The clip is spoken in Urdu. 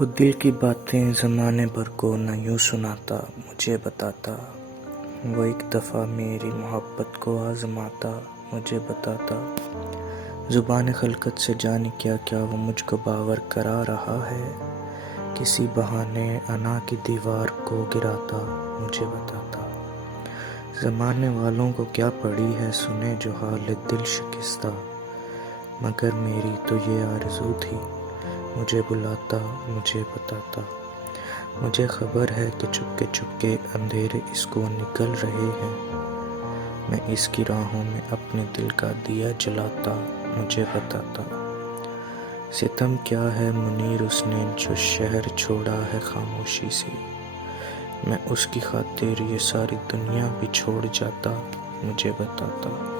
وہ دل کی باتیں زمانے بھر کو نہ یوں سناتا، مجھے بتاتا۔ وہ ایک دفعہ میری محبت کو آزماتا، مجھے بتاتا۔ زبان خلقت سے جانے کیا کیا وہ مجھ کو باور کرا رہا ہے۔ کسی بہانے انا کی دیوار کو گراتا، مجھے بتاتا۔ زمانے والوں کو کیا پڑی ہے سنے جو حال دل شکستہ، مگر میری تو یہ آرزو تھی، مجھے بلاتا، مجھے بتاتا۔ مجھے خبر ہے کہ چپکے اندھیرے اس کو نکل رہے ہیں، میں اس کی راہوں میں اپنے دل کا دیا جلاتا، مجھے بتاتا۔ ستم کیا ہے منیر اس نے جو شہر چھوڑا ہے خاموشی سے، میں اس کی خاطر یہ ساری دنیا بھی چھوڑ جاتا، مجھے بتاتا۔